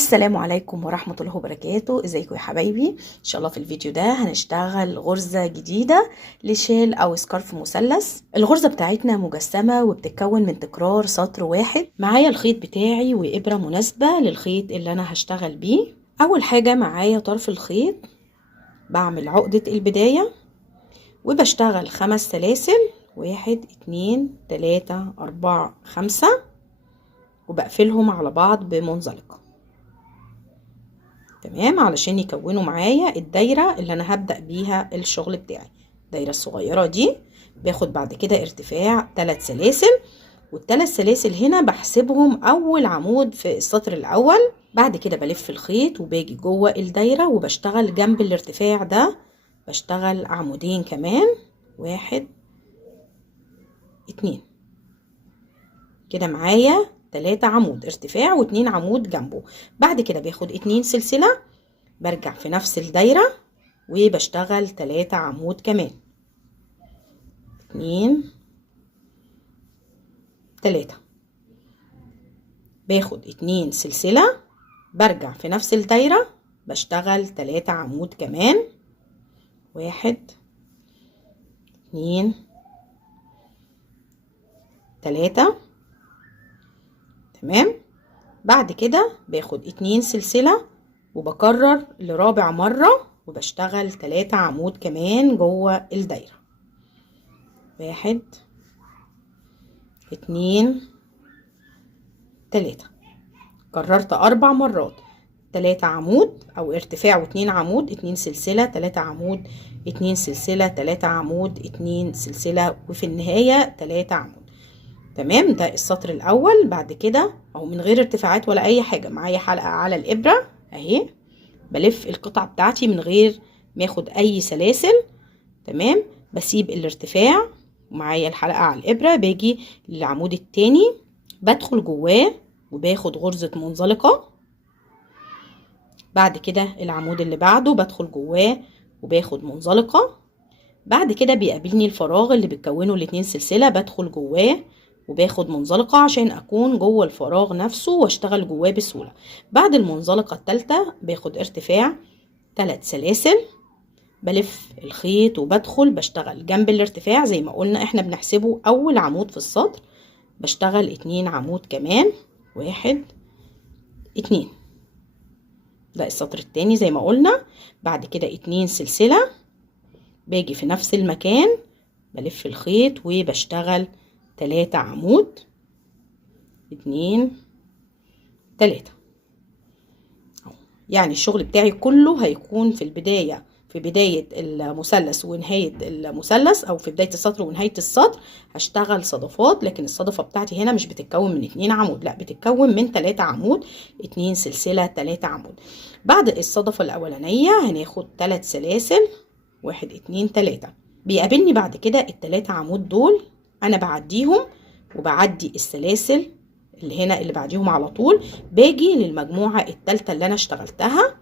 السلام عليكم ورحمة الله وبركاته. ازيكم يا حبايبي؟ ان شاء الله في الفيديو ده هنشتغل غرزة جديدة لشال او سكارف مثلث. الغرزة بتاعتنا مجسمة وبتتكون من تكرار سطر واحد. معايا الخيط بتاعي وابرة مناسبة للخيط اللي انا هشتغل بيه. اول حاجة معايا طرف الخيط، بعمل عقدة البداية وبشتغل 5 سلاسل، 1 2 3 4 5، وبقفلهم على بعض بمنزلقة. تمام، علشان يكونوا معايا الدايرة اللي انا هبدأ بيها الشغل بتاعي. الدايرة الصغيرة دي باخد بعد كده ارتفاع 3 سلاسل، والثلاث سلاسل هنا بحسبهم اول عمود في السطر الاول. بعد كده بلف الخيط وباجي جوه الدايرة وبشتغل جنب الارتفاع ده، بشتغل عمودين كمان، 1 2 كده معايا 3 عمود ارتفاع و2 عمود جنبه. بعد كده باخد 2 سلسلة، برجع في نفس الدايرة وبشتغل 3 عمود كمان، 2 3، باخد 2 سلسلة، برجع في نفس الدايرة بشتغل 3 عمود كمان، 1 2 3. تمام. بعد كده باخد 2 سلسلة وبكرر لرابع مرة وبشتغل 3 عمود كمان جوه الدايرة، 1 2 3. كررت 4 مرات، 3 عمود او ارتفاع و2 عمود، 2 سلسلة، 3 عمود، 2 سلسلة، 3 عمود، 2 سلسلة، وفي النهاية 3 عمود. تمام، ده السطر الاول. بعد كده اهو من غير ارتفاعات ولا اي حاجة، معايا حلقة على الابرة اهي، بلف القطعة بتاعتي من غير ما اخد اي سلاسل. تمام، بسيب الارتفاع ومعايا الحلقة على الابرة، باجي للعمود التاني بدخل جواه وباخد غرزة منزلقة. بعد كده العمود اللي بعده بدخل جواه وباخد منزلقة. بعد كده بيقابلني الفراغ اللي بتكونه الاتنين سلسلة، بدخل جواه وباخد منزلقة عشان اكون جوه الفراغ نفسه واشتغل جواه بسهولة. بعد المنزلقة التالتة باخد ارتفاع 3 سلاسل، بلف الخيط وبدخل بشتغل جنب الارتفاع زي ما قلنا احنا بنحسبه اول عمود في السطر، بشتغل 2 عمود كمان، 1 2. ده السطر التاني زي ما قلنا. بعد كده 2 سلسلة، باجي في نفس المكان بلف الخيط وبشتغل 3 عمود، 2 3. يعني الشغل بتاعي كله هيكون في البداية، في بداية المثلث ونهاية المثلث، او في بداية السطر ونهاية السطر هشتغل صدفات، لكن الصدفة بتاعتي هنا مش بتتكون من 2 عمود، لا بتتكون من 3 عمود، 2 سلسلة، 3 عمود. بعد الصدفة الاولانية هناخد 3 سلاسل، 1 2 3. بيقابلني بعد كده ال3 عمود دول انا بعديهم وبعدي السلاسل اللي هنا اللي بعديهم على طول، باجي للمجموعة التالتة اللي انا اشتغلتها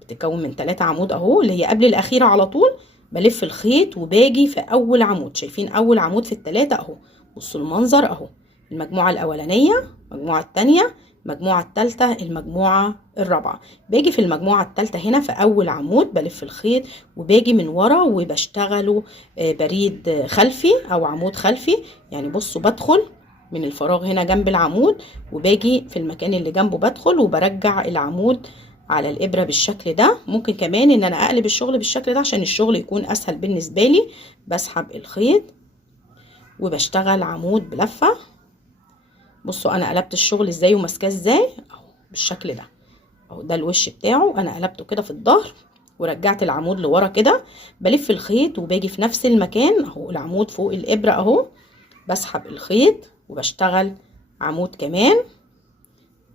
بتتكون من 3 عمود اهو، اللي هي قبل الاخيرة على طول، بلف الخيط وباجي في اول عمود. شايفين اول عمود في ال3 اهو، بصوا المنظر اهو، المجموعة الاولانية، المجموعة التانية، المجموعة التالتة، المجموعة الرابعة. باجي في المجموعة التالتة هنا في اول عمود بلف الخيط وباجي من ورا وبشتغله بريد خلفي او عمود خلفي. يعني بصوا بدخل من الفراغ هنا جنب العمود وباجي في المكان اللي جنبه بدخل وبرجع العمود على الابرة بالشكل ده. ممكن كمان ان انا اقلب الشغل بالشكل ده عشان الشغل يكون اسهل بالنسبة لي. بسحب الخيط وبشتغل عمود بلفة. بصوا انا قلبت الشغل ازاي وماسكاه ازاي اهو بالشكل ده اهو، ده الوش بتاعه انا قلبته كده في الظهر ورجعت العمود لورا كده، بلف الخيط وباجي في نفس المكان اهو، العمود فوق الابرة اهو، بسحب الخيط وبشتغل عمود كمان،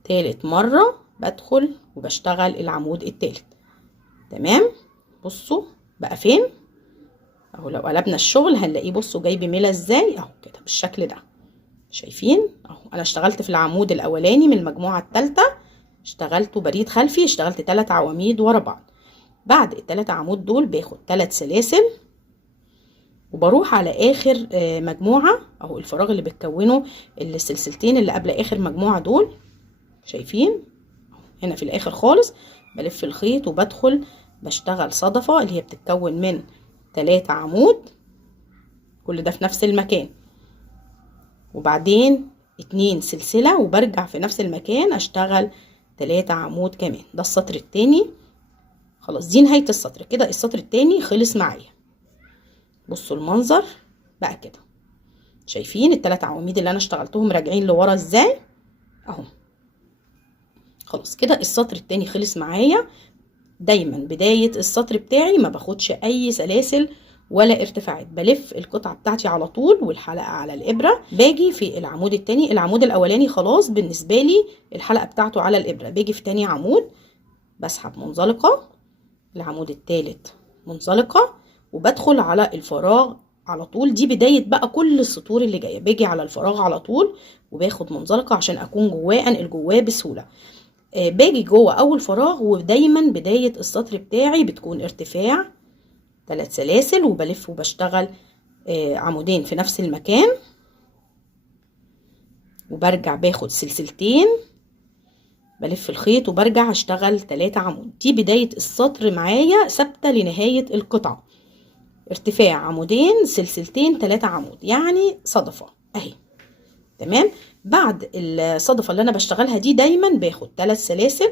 تالت مرة بدخل وبشتغل العمود التالت. تمام، بصوا بقى فين اهو، لو قلبنا الشغل هنلاقيه بصوا جاي بميلة ازاي اهو كده بالشكل ده. شايفين اهو انا اشتغلت في العمود الاولاني من المجموعة التالتة، اشتغلته بريد خلفي، اشتغلت 3 عواميد ورا بعض. بعد ال3 عمود دول باخد 3 سلاسل وبروح على اخر مجموعة اهو، الفراغ اللي بتكونه السلسلتين اللي قبل اخر مجموعة دول. شايفين هنا في الاخر خالص بلف الخيط وبدخل بشتغل صدفة اللي هي بتتكون من 3 عمود، كل ده في نفس المكان، وبعدين 2 سلسلة وبرجع في نفس المكان اشتغل 3 عمود كمان. ده السطر التاني. خلاص دي نهاية السطر كده. السطر التاني خلص معايا. بصوا المنظر بقى كده، شايفين ال3 عواميد اللي انا اشتغلتهم راجعين لورا ازاي اهو. خلاص كده السطر التاني خلص معايا. دايما بداية السطر بتاعي ما باخدش اي سلاسل ولا ارتفاعات، بلف القطعة بتاعتي على طول والحلقة على الابرة. باجي في العمود التاني، العمود الاولاني خلاص بالنسبة لي الحلقة بتاعته على الابرة، باجي في تاني عمود بسحب منزلقة، العمود التالت منزلقة، وبدخل على الفراغ على طول. دي بداية بقى كل السطور اللي جاية، باجي على الفراغ على طول وباخد منزلقة عشان اكون جواه، انقل جواه بسهولة. باجي جوه اول فراغ، ودايما بداية السطر بتاعي بتكون ارتفاع 3 سلاسل، وبلف وبشتغل عمودين في نفس المكان، وبرجع باخد سلسلتين، بلف الخيط وبرجع اشتغل 3 عمود. دي بداية السطر معايا ثابتة لنهاية القطعة، ارتفاع عمودين سلسلتين 3 عمود، يعني صدفة اهي. تمام. بعد الصدفة اللي انا بشتغلها دي دايما باخد 3 سلاسل.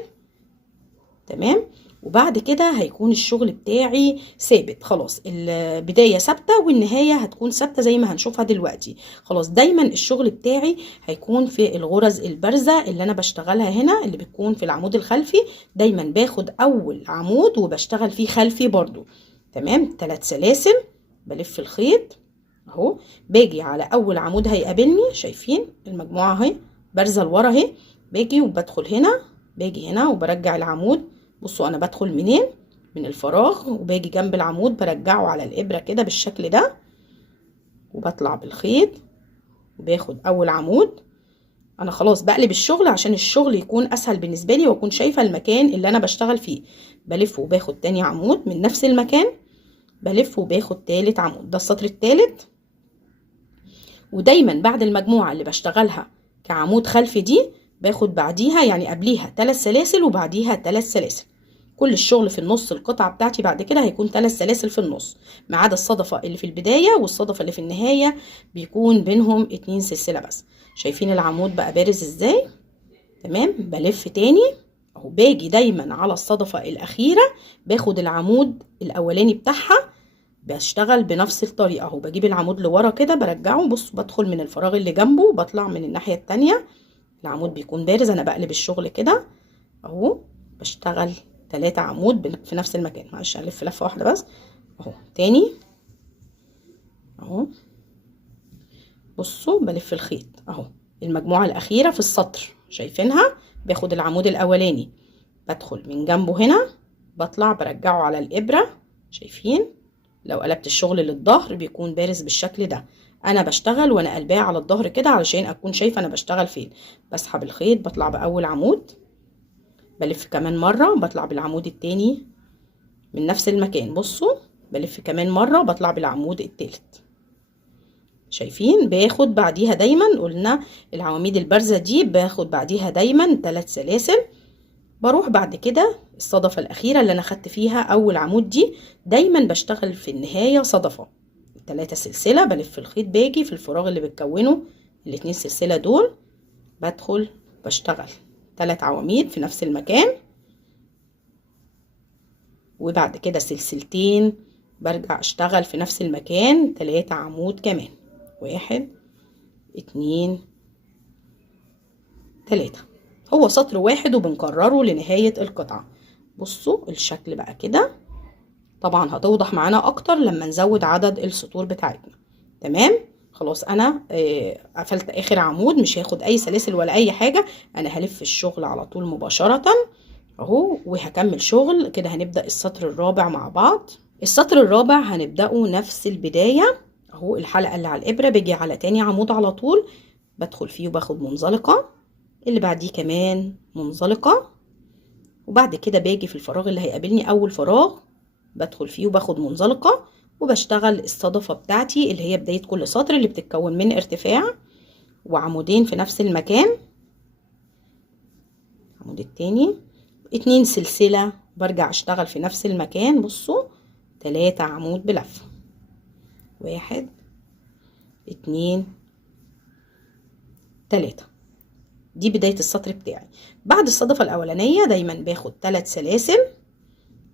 تمام. وبعد كده هيكون الشغل بتاعي ثابت خلاص، البداية ثابتة والنهاية هتكون ثابتة زي ما هنشوفها دلوقتي. خلاص دايما الشغل بتاعي هيكون في الغرز البارزة اللي انا بشتغلها هنا، اللي بتكون في العمود الخلفي. دايما باخد اول عمود وبشتغل فيه خلفي برضو. تمام. 3 سلاسل، بلف الخيط اهو، باجي على اول عمود هيقابلني، شايفين المجموعة اهي بارزة لورا اهي، باجي وبدخل هنا، باجي هنا وبرجع العمود. بصوا انا بدخل منين؟ من الفراغ، وباجي جنب العمود برجعه على الابرة كده بالشكل ده، وبطلع بالخيط وباخد اول عمود. انا خلاص بقلب الشغل عشان الشغل يكون اسهل بالنسبة لي واكون شايفة المكان اللي انا بشتغل فيه. بلف وباخد تاني عمود من نفس المكان، بلف وباخد تالت عمود. ده السطر التالت. ودايما بعد المجموعة اللي بشتغلها كعمود خلفي دي باخد بعديها، يعني قبليها 3 سلاسل وبعديها 3 سلاسل. كل الشغل في النص، القطعة بتاعتي بعد كده هيكون 3 سلاسل في النص، ما عدا الصدفة اللي في البداية والصدفة اللي في النهاية بيكون بينهم 2 سلسلة بس. شايفين العمود بقى بارز ازاي؟ تمام. بلف تاني اهو، باجي دايما على الصدفة الأخيرة باخد العمود الأولاني بتاعها، بشتغل بنفس الطريقة اهو، بجيب العمود لورا كده برجعه. بصوا بدخل من الفراغ اللي جنبه، بطلع من الناحية التانية، العمود بيكون بارز. انا بقلب الشغل كده اهو، بشتغل 3 عمود في نفس المكان. معلش هلف لفة واحدة بس اهو تاني اهو. بصوا بلف الخيط اهو، المجموعة الأخيرة في السطر شايفينها، باخد العمود الأولاني بدخل من جنبه هنا، بطلع برجعه على الإبرة. شايفين لو قلبت الشغل للظهر بيكون بارز بالشكل ده. انا بشتغل وانا قلباه على الظهر كده علشان اكون شايفه انا بشتغل فين. بسحب الخيط، بطلع باول عمود، بلف كمان مره، بطلع بالعمود التاني من نفس المكان. بصوا بلف كمان مره، بطلع بالعمود التالت. شايفين باخد بعديها دايما، قلنا العواميد البارزه دي باخد بعديها دايما 3 سلاسل. بروح بعد كده الصدفة الأخيرة اللي أنا خدت فيها أول عمود دي دايما بشتغل في النهاية صدفة 3 سلسلة. بلف الخيط، باجي في الفراغ اللي بتكونه ال2 سلسلة دول، بدخل بشتغل 3 عواميد في نفس المكان، وبعد كده سلسلتين برجع اشتغل في نفس المكان 3 عمود كمان. 1 2 3. هو سطر واحد وبنكرره لنهاية القطعة. بصوا الشكل بقى كده. طبعا هتوضح معانا اكتر لما نزود عدد السطور بتاعتنا. تمام. خلاص انا قفلت اخر عمود، مش هاخد اي سلاسل ولا اي حاجة، انا هلف الشغل على طول مباشرة اهو وهكمل شغل كده. هنبدأ السطر الرابع مع بعض. السطر الرابع هنبدأه نفس البداية اهو، الحلقة اللي على الابرة باجي على تاني عمود على طول، بدخل فيه وباخد منزلقة، اللي بعديه كمان منزلقة، وبعد كده باجي في الفراغ اللي هيقابلني اول فراغ بدخل فيه وباخد منزلقة، وبشتغل الصدفة بتاعتي اللي هي بداية كل سطر، اللي بتتكون من ارتفاع وعمودين في نفس المكان. العمود التاني 2 سلسلة، برجع اشتغل في نفس المكان. بصوا 3 عمود بلفة، 1 2 3. دي بداية السطر بتاعي. بعد الصدفة الأولانية دايما باخد 3 سلاسل،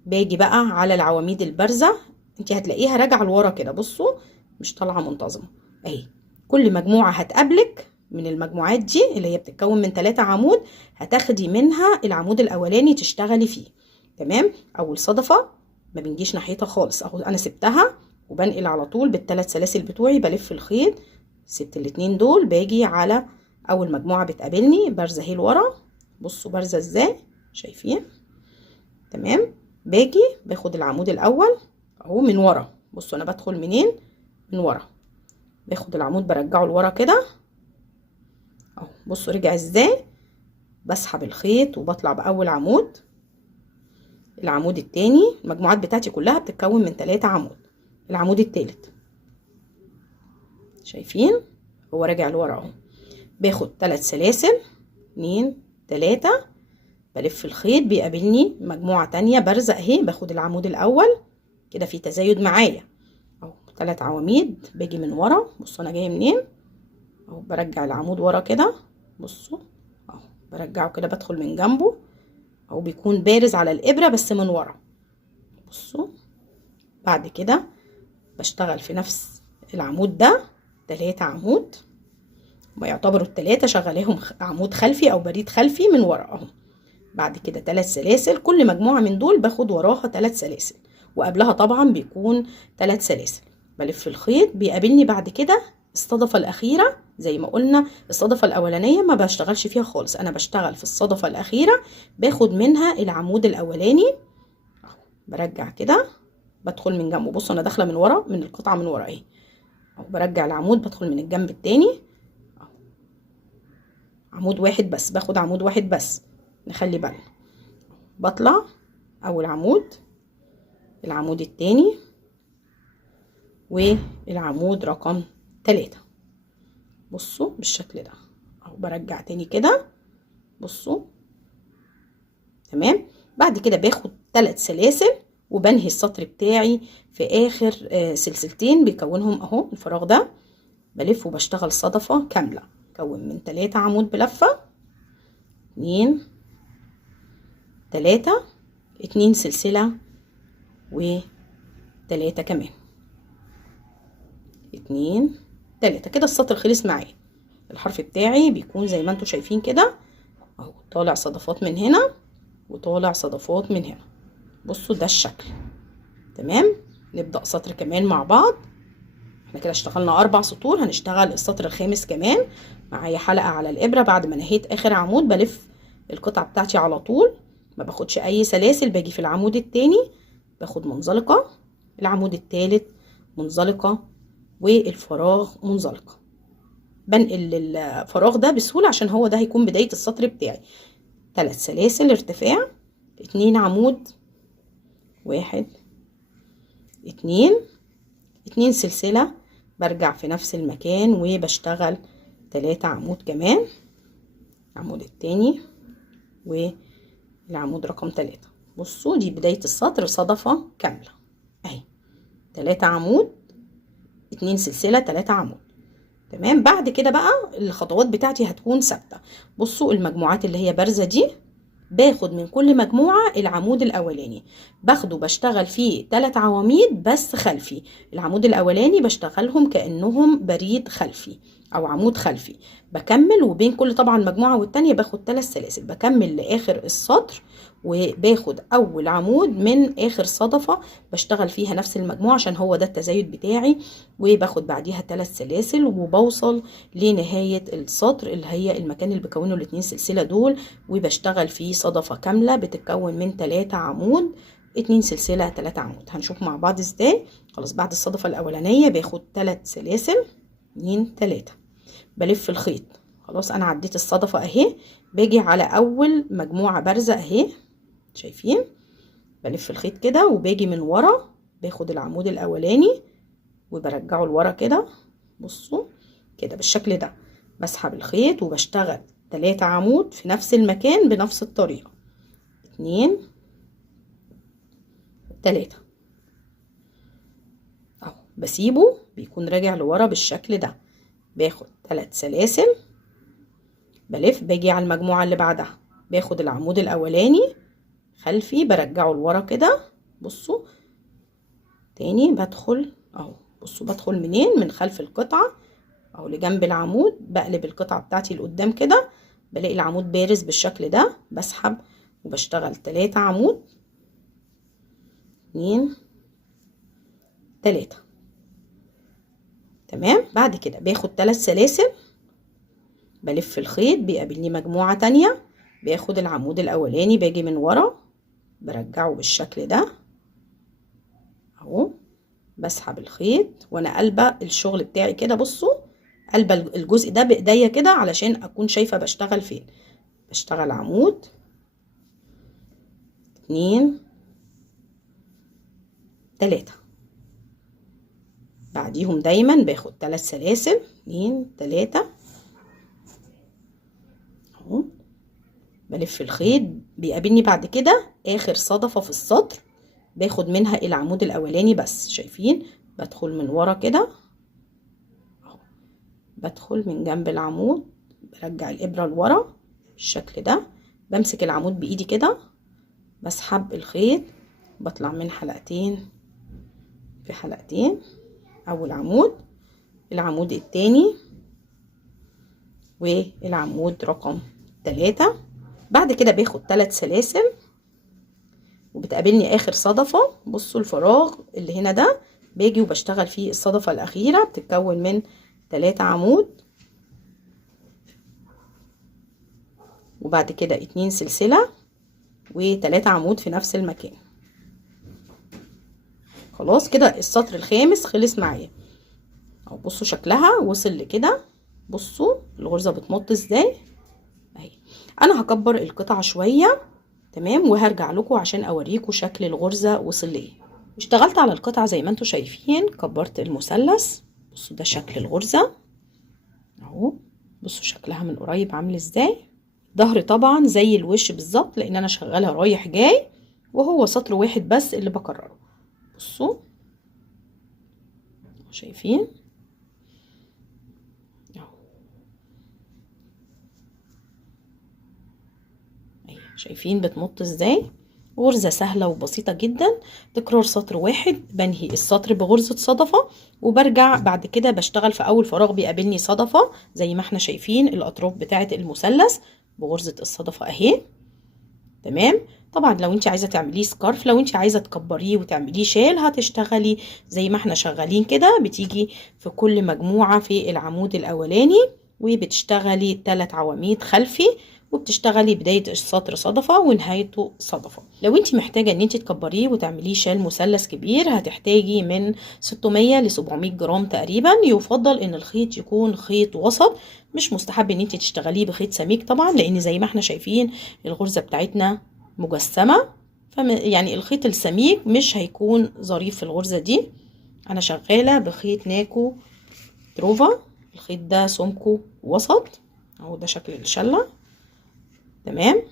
باجي بقى على العواميد البارزة. انت هتلاقيها راجعة لورا كده، بصوا مش طالعة منتظمة اهي. كل مجموعة هتقابلك من المجموعات دي اللي هي بتتكون من 3 عمود، هتاخدي منها العمود الأولاني تشتغلي فيه. تمام. أول صدفة ما بنجيش ناحيتها خالص اهو، أنا سبتها وبنقل على طول بال3 سلاسل بتوعي، بلف الخيط، سبت الاتنين دول، باجي على اول مجموعه بتقابلني بارزه اهي لورا. بصوا بارزه ازاي، شايفين؟ تمام. باجي باخد العمود الاول اهو من ورا. بصوا انا بدخل منين؟ من ورا. باخد العمود برجعه لورا كده اهو. بصوا رجع ازاي. بسحب الخيط وبطلع باول عمود. العمود التاني، المجموعات بتاعتي كلها بتتكون من 3 عمود. العمود التالت شايفين هو راجع لورا اهو. باخد 3 سلاسل، 2 3، بلف الخيط، بيقابلني مجموعة تانية بارزة اهي. باخد العمود الاول كده، في تزايد معايا اهو، 3 عواميد. باجي من ورا، بصوا انا جايه منين اهو، برجع العمود ورا كده. بصوا اهو برجعه كده، بدخل من جنبه اهو، بيكون بارز على الابرة بس من ورا. بصوا بعد كده بشتغل في نفس العمود ده 3 عمود، ويعتبروا ال3 شغاليهم عمود خلفي او بريد خلفي من ورا اهو. بعد كده 3 سلاسل، كل مجموعة من دول باخد وراها 3 سلاسل، وقبلها طبعا بيكون 3 سلاسل. بلف الخيط، بيقابلني بعد كده الصدفة الأخيرة. زي ما قلنا الصدفة الأولانية ما بشتغلش فيها خالص، أنا بشتغل في الصدفة الأخيرة، باخد منها العمود الأولاني اهو، برجع كده بدخل من جنبه. بصوا أنا داخلة من ورا، من القطعة من ورا اهي اهو، برجع العمود بدخل من الجنب التاني اهو. عمود واحد بس، باخد عمود واحد بس، نخلي بالنا. بطلع اول عمود، العمود التاني، والعمود رقم 3. بصوا بالشكل ده اهو. برجع تاني كده، بصوا تمام. بعد كده باخد 3 سلاسل وبنهي السطر بتاعي في اخر سلسلتين بيكونهم اهو الفراغ ده. بلف وبشتغل صدفة كاملة، كون من 3 عمود بلفة، 2 3، 2 سلسلة، و3 كمان، 2 3. كده السطر خلص معايا. الحرف بتاعي بيكون زي ما انتوا شايفين كده اهو، طالع صدفات من هنا وطالع صدفات من هنا. بصوا ده الشكل. تمام. نبدأ سطر كمان مع بعض. احنا كده اشتغلنا 4 سطور، هنشتغل السطر الخامس كمان. معايا حلقة على الإبرة. بعد ما نهيت آخر عمود بلف القطعة بتاعتي على طول، ما باخدش أي سلاسل. باجي في العمود التاني باخد منزلقة، العمود التالت منزلقة، والفراغ منزلقة. بنقل الفراغ ده بسهولة عشان هو ده هيكون بداية السطر بتاعي. 3 سلاسل ارتفاع، 2 عمود، 1 2، 2 سلسلة، برجع في نفس المكان وبشتغل 3 عمود كمان، العمود التاني والعمود رقم 3. بصوا دي بداية السطر، صدفة كاملة اهي، 3 عمود، 2 سلسلة، 3 عمود. تمام. بعد كده بقى الخطوات بتاعتي هتكون ثابته. بصوا المجموعات اللي هي بارزه دي، باخد من كل مجموعه العمود الاولاني، باخده بشتغل فيه 3 عواميد بس خلفي. العمود الاولاني بشتغلهم كانهم بريد خلفي او عمود خلفي. بكمل، وبين كل طبعا مجموعه والتانيه باخد 3 سلاسل، بكمل لاخر السطر وباخد اول عمود من اخر صدفه بشتغل فيها نفس المجموعه عشان هو ده التزايد بتاعي، وباخد بعديها 3 سلاسل وبوصل لنهايه السطر اللي هي المكان اللي بكونه ال2 سلسله دول، وبشتغل فيه صدفه كامله بتتكون من 3 عمود، 2 سلسله، 3 عمود. هنشوف مع بعض ازاي. خلاص بعد الصدفه الاولانيه باخد 3 سلاسل، 2 3، بلف الخيط. خلاص انا عديت الصدفه اهي، باجي على اول مجموعه بارزه اهي، شايفين؟ بلف الخيط كده وباجي من ورا، باخد العمود الاولاني وبرجعه لورا كده. بصوا كده بالشكل ده، بسحب الخيط وبشتغل 3 عمود في نفس المكان بنفس الطريقه، 2 3 اهو. بسيبه بيكون راجع لورا بالشكل ده. باخد 3 سلاسل، بلف، باجي على المجموعة اللي بعدها، باخد العمود الاولاني خلفي برجعه لورا كده. بصوا تاني بدخل اهو. بصوا بدخل منين؟ من خلف القطعة اهو لجنب العمود. بقلب القطعة بتاعتي لقدام كده، بلاقي العمود بارز بالشكل ده. بسحب وبشتغل 3 عمود، 2 3. تمام. بعد كده باخد 3 سلاسل، بلف الخيط، بيقابلني مجموعة تانية، باخد العمود الاولاني باجي من ورا برجعه بالشكل ده اهو. بسحب الخيط وانا قلبه الشغل بتاعي كده. بصوا قلبه الجزء ده بايديا كده علشان اكون شايفه بشتغل فين. بشتغل عمود، 2 3. بعديهم دايما باخد 3 سلاسل، 2 3 اهو. بلف الخيط، بيقابلني بعد كده اخر صدفه في السطر، باخد منها العمود الاولاني بس. شايفين؟ بدخل من ورا كده اهو، بدخل من جنب العمود، برجع الابره لورا بالشكل ده. بمسك العمود بايدي كده، بسحب الخيط، بطلع من حلقتين في حلقتين. اول عمود، العمود التاني، والعمود رقم 3. بعد كده باخد 3 سلاسل وبتقابلني اخر صدفة. بصوا الفراغ اللي هنا ده باجي وبشتغل فيه الصدفة الاخيرة، بتتكون من 3 عمود وبعد كده 2 سلسلة و3 عمود في نفس المكان. خلاص كده السطر الخامس خلص معايا اهو. بصوا شكلها وصل لكده. بصوا الغرزة بتمط ازاي اهي. انا هكبر القطعة شوية تمام وهرجع لكم عشان اوريكم شكل الغرزة وصل ليه. اشتغلت على القطعة زي ما انتم شايفين، كبرت المثلث. بصوا ده شكل الغرزة اهو. بصوا شكلها من قريب عامل ازاي. ظهر طبعا زي الوش بالظبط لان انا شغالها رايح جاي، وهو سطر واحد بس اللي بكرره. بصوا شايفين اهو. شايفين بتمط ازاي. غرزة سهلة وبسيطة جدا، تكرار سطر واحد. بنهي السطر بغرزة صدفة وبرجع بعد كده بشتغل في اول فراغ بيقابلني صدفة زي ما احنا شايفين الاطراف بتاعة المثلث بغرزة الصدفة اهي. تمام. طبعا لو انت عايزة تعمليه سكارف، لو انت عايزة تكبريه وتعمليه شال، هتشتغلي زي ما احنا شغالين كده. بتيجي في كل مجموعة في العمود الاولاني وبتشتغلي 3 عواميد خلفي، وبتشتغلي بداية السطر صدفة ونهايته صدفة. لو انت محتاجة ان انت تكبريه وتعمليه شال مثلث كبير، هتحتاجي من 600 ل 700 جرام تقريبا. يفضل ان الخيط يكون خيط وسط، مش مستحب ان انت تشتغليه بخيط سميك طبعا، لان زي ما احنا شايفين الغرزة بتاعتنا مجسمة، يعني الخيط السميك مش هيكون ظريف في الغرزة دي. انا شغالة بخيط ناكو تروفا، الخيط ده سمكه وسط اهو. ده شكل الشلة. تمام.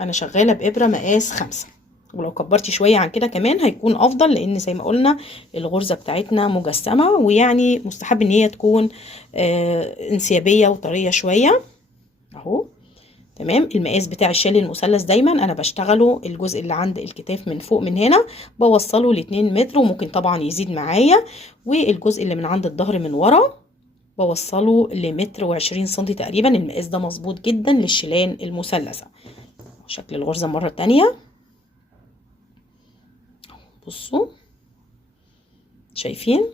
انا شغالة بإبرة مقاس 5، ولو كبرتي شوية عن كده كمان هيكون افضل، لان زي ما قلنا الغرزة بتاعتنا مجسمة، ويعني مستحب ان هي تكون انسيابية وطرية شوية اهو. تمام. المقاس بتاع الشال المثلث دايما انا بشتغله الجزء اللي عند الكتاف من فوق من هنا بوصله ل 2 متر، وممكن طبعا يزيد معايا. والجزء اللي من عند الظهر من ورا بوصله لمتر و20 سنتي تقريبا. المقاس ده مظبوط جدا للشيلان المثلثة. شكل الغرزة مرة تانية. بصوا شايفين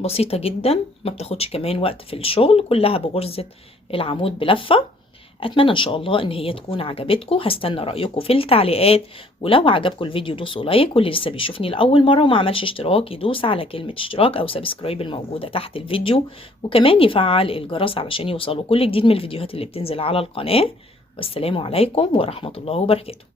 بسيطة جدا، ما بتاخدش كمان وقت في الشغل، كلها بغرزة العمود بلفة. اتمنى ان شاء الله ان هي تكون عجبتكم. هستنى رايكم في التعليقات، ولو عجبكم الفيديو دوسوا لايك، واللي لسه بيشوفني لاول مره وما عملش اشتراك يدوس على كلمه اشتراك او سبسكرايب الموجوده تحت الفيديو، وكمان يفعل الجرس علشان يوصلوا كل جديد من الفيديوهات اللي بتنزل على القناه. والسلام عليكم ورحمه الله وبركاته.